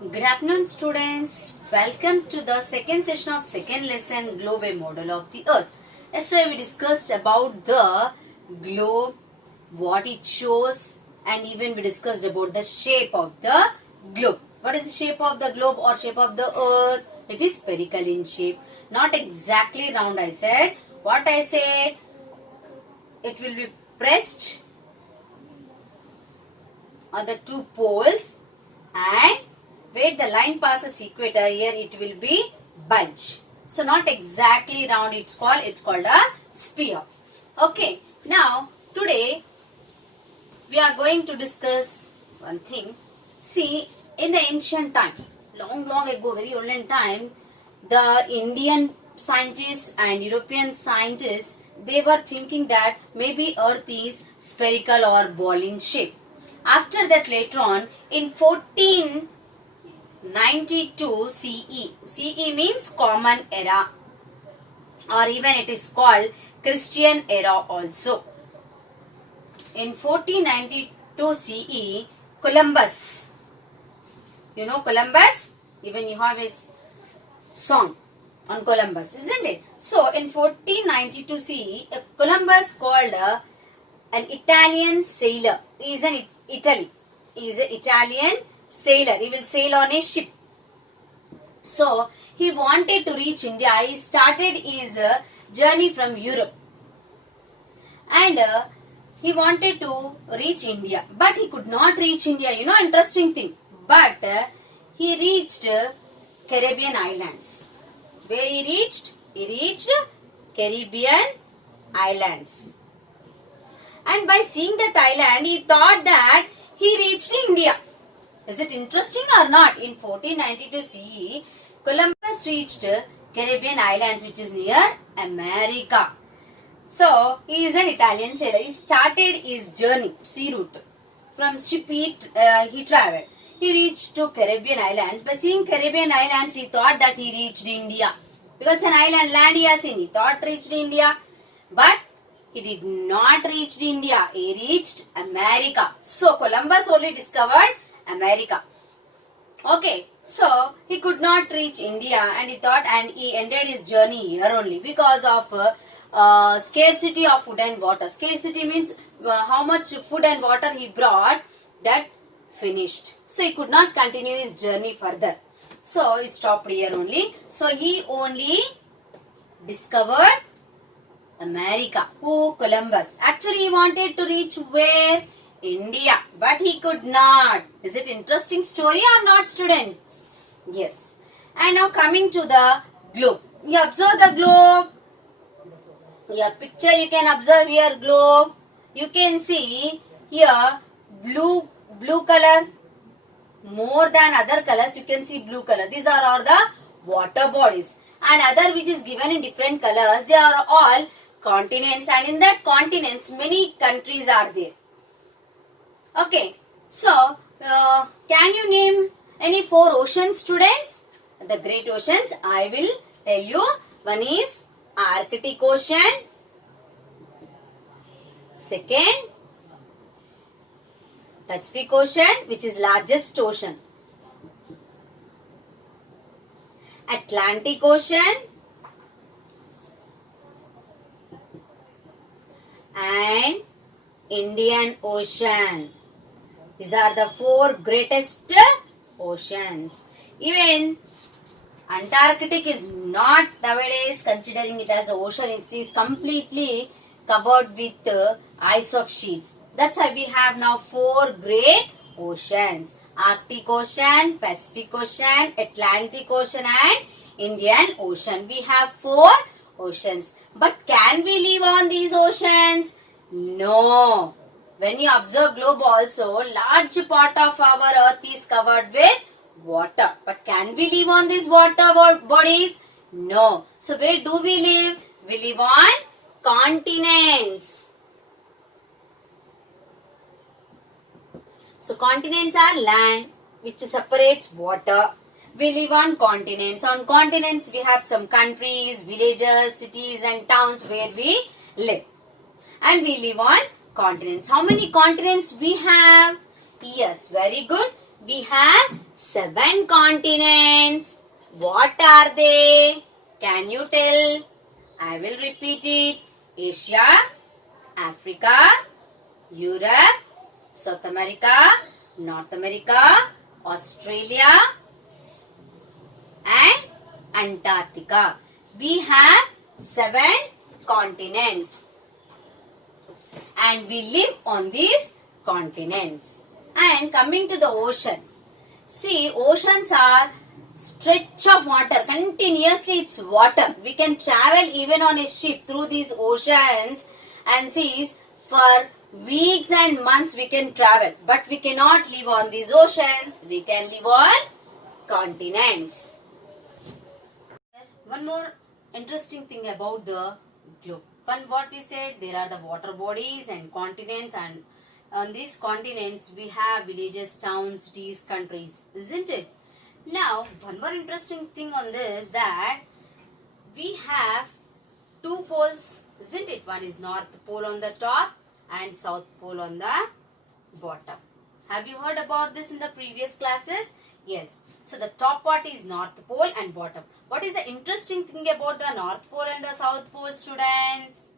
Good afternoon, students. Welcome to the second session of second lesson, Globe, a model of the Earth. Yesterday we discussed about the globe, what it shows, and even we discussed about the shape of the globe. What is the shape of the globe or shape of the Earth? It is spherical in shape, not exactly round. I said. What I said? It will be pressed on the two poles, and where the line passes equator, here it will be bulge. So not exactly round, it's called a sphere. Okay, now today we are going to discuss one thing. See, in the ancient time, long ago, very olden time, the Indian scientists and European scientists, they were thinking that maybe Earth is spherical or ball in shape. After that, later on, in 1492 CE, CE means Common Era, or even it is called Christian Era also. In 1492 CE, Columbus, you know Columbus, even you have a song on Columbus, isn't it? So in 1492 CE, Columbus called an Italian sailor. He is an Italy. He is an Italian sailor. He will sail on a ship. So he wanted to reach India. He started his journey from Europe, and he wanted to reach India, but he could not reach India. You know, interesting thing. But he reached Caribbean islands. Where he reached? He reached Caribbean islands. And by seeing that island, he thought that he reached India. Is it interesting or not? In 1492 CE, Columbus reached Caribbean islands, which is near America. So, he is an Italian sailor. He started his journey, sea route. From ship he traveled. He reached to Caribbean islands. By seeing Caribbean islands, he thought that he reached India. Because it's an island land he has seen. He thought reached India. But he did not reach India. He reached America. So, Columbus only discovered America. Okay. So, he could not reach India, and he thought, and he ended his journey here only because of scarcity of food and water. Scarcity means how much food and water he brought, that finished. So, he could not continue his journey further. So, he stopped here only. So, he only discovered America. Who? Columbus. Actually, he wanted to reach where? India. But he could not. Is it interesting story or not, students? Yes. And now coming to the globe. You observe the globe. Your picture you can observe here globe. You can see here blue color. More than other colors, you can see blue color. These are all the water bodies. And other which is given in different colors, they are all continents, and in that continents many countries are there. Okay, so can you name any 4 oceans, students? The great oceans, I will tell you. One is Arctic Ocean. Second, Pacific Ocean, which is largest ocean. Atlantic Ocean. And Indian Ocean. These are the 4 greatest oceans. Even Antarctic is not nowadays considering it as an ocean. It is completely covered with ice of sheets. That's why we have now 4 great oceans. Arctic Ocean, Pacific Ocean, Atlantic Ocean and Indian Ocean. We have 4 oceans. But can we live on these oceans? No. When you observe globe also, large part of our earth is covered with water. But can we live on these water bodies? No. So where do we live? We live on continents. So continents are land which separates water. We live on continents. On continents we have some countries, villages, cities and towns where we live. And we live on continents. How many continents we have? Yes, very good. We have 7 continents. What are they? Can you tell? I will repeat it. Asia, Africa, Europe, South America, North America, Australia, and Antarctica. We have 7 continents and we live on these continents. And coming to the oceans. See, oceans are stretch of water. Continuously it's water. We can travel even on a ship through these oceans and seas for weeks and months we can travel. But we cannot live on these oceans. We can live on continents. One more interesting thing about the globe. One, what we said, there are the water bodies and continents, and on these continents we have villages, towns, cities, countries, isn't it? Now, one more interesting thing on this, that we have 2 poles, isn't it? One is North Pole on the top and South Pole on the bottom. Have you heard about this in the previous classes? Yes. So the top part is North Pole and bottom. What is the interesting thing about the North Pole and the South Pole, students?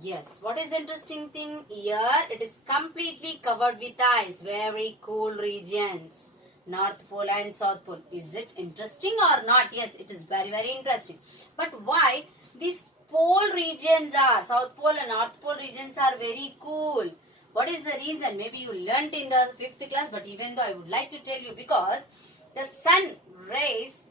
Yes. What is the interesting thing here? It is completely covered with ice. Very cool regions. North Pole and South Pole. Is it interesting or not? Yes, it is very, very interesting. But why these pole regions are, South Pole and North Pole regions are very cool? What is the reason? Maybe you learnt in the 5th class, but even though I would like to tell you, because the sun rays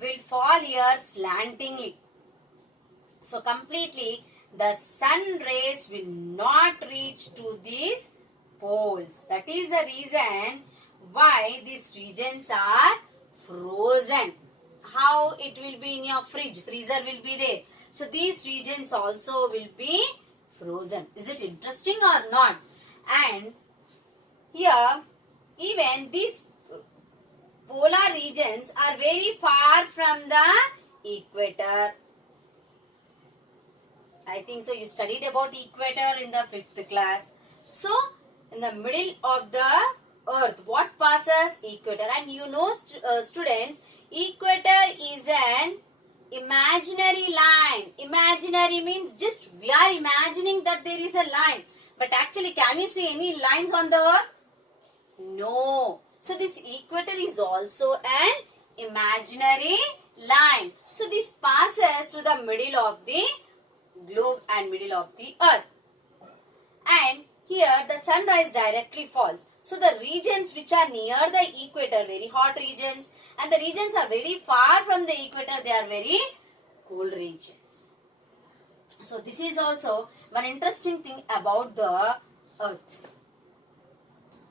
will fall here slantingly. So completely the sun rays will not reach to these poles. That is the reason why these regions are frozen. How it will be in your fridge? Freezer will be there. So these regions also will be frozen. Is it interesting or not? And here, even these polar regions are very far from the equator. I think so you studied about equator in the 5th class. So, in the middle of the earth, what passes? Equator. And you know, students, equator is an imaginary line. Imaginary means just we are imagining that there is a line. But actually, can you see any lines on the earth? No. So this equator is also an imaginary line. So this passes through the middle of the globe and middle of the earth. And here the sunrise directly falls. So the regions which are near the equator, very hot regions, and the regions are very far from the equator, they are very cool regions. So this is also one interesting thing about the earth.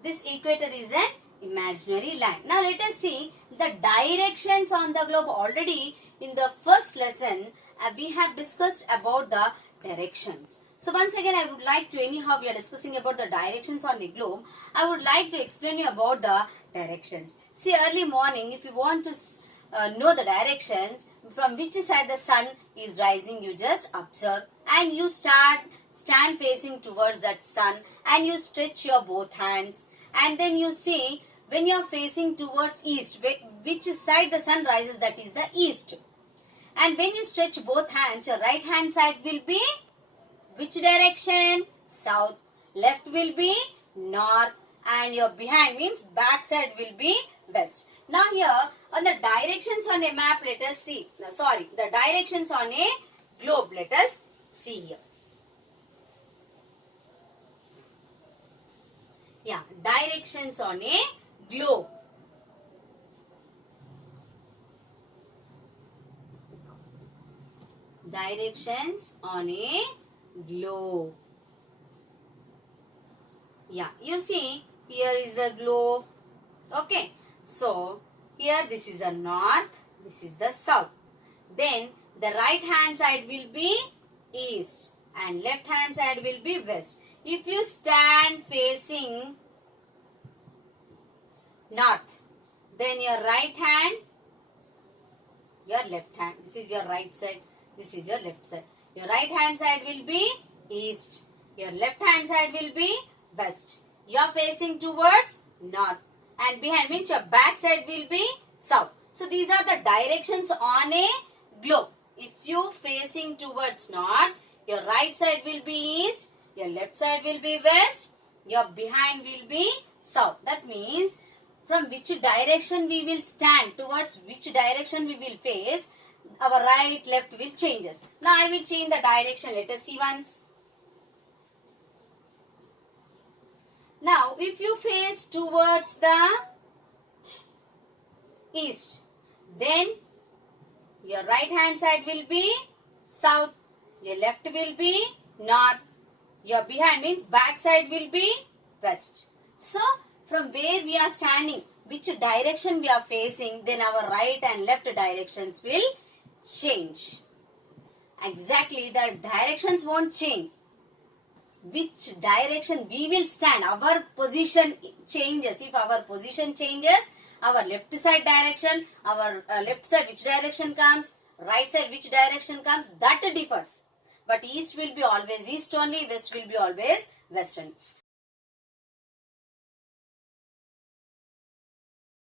This equator is an imaginary line. Now let us see the directions on the globe. Already in the first lesson we have discussed about the directions. So once again I would like to, anyhow we are discussing about the directions on the globe, I would like to explain you about the directions. See, early morning, if you want to know the directions from which side the sun is rising, you just observe and you stand facing towards that sun and you stretch your both hands, and then you see when you are facing towards east, which side the sun rises, that is the east. And when you stretch both hands, your right hand side will be which direction? South. Left will be north, and your behind means back side will be west. Now here on the directions on a map, let us see. The directions on a globe, let us see here. Yeah, directions on a globe. Directions on a globe. Yeah, you see here is a globe. Okay, so here this is the north, this is the south. Then the right hand side will be east and left hand side will be west. If you stand facing north, then your right hand, your left hand, this is your right side, this is your left side. Your right hand side will be east, your left hand side will be west. You are facing towards north and behind means your back side will be south. So these are the directions on a globe. If you facing towards north, your right side will be east, your left side will be west, your behind will be south. That means from which direction we will stand, towards which direction we will face, our right left will changes. Now I will change the direction. Let us see once. Now if you face towards the east, then your right hand side will be south, your left will be north, your behind means back side will be west. So from where we are standing, which direction we are facing, then our right and left directions will change. Exactly, the directions won't change. Which direction we will stand, our position changes. If our position changes, our left side direction, our left side which direction comes, right side which direction comes, that differs. But east will be always east only, west will be always western.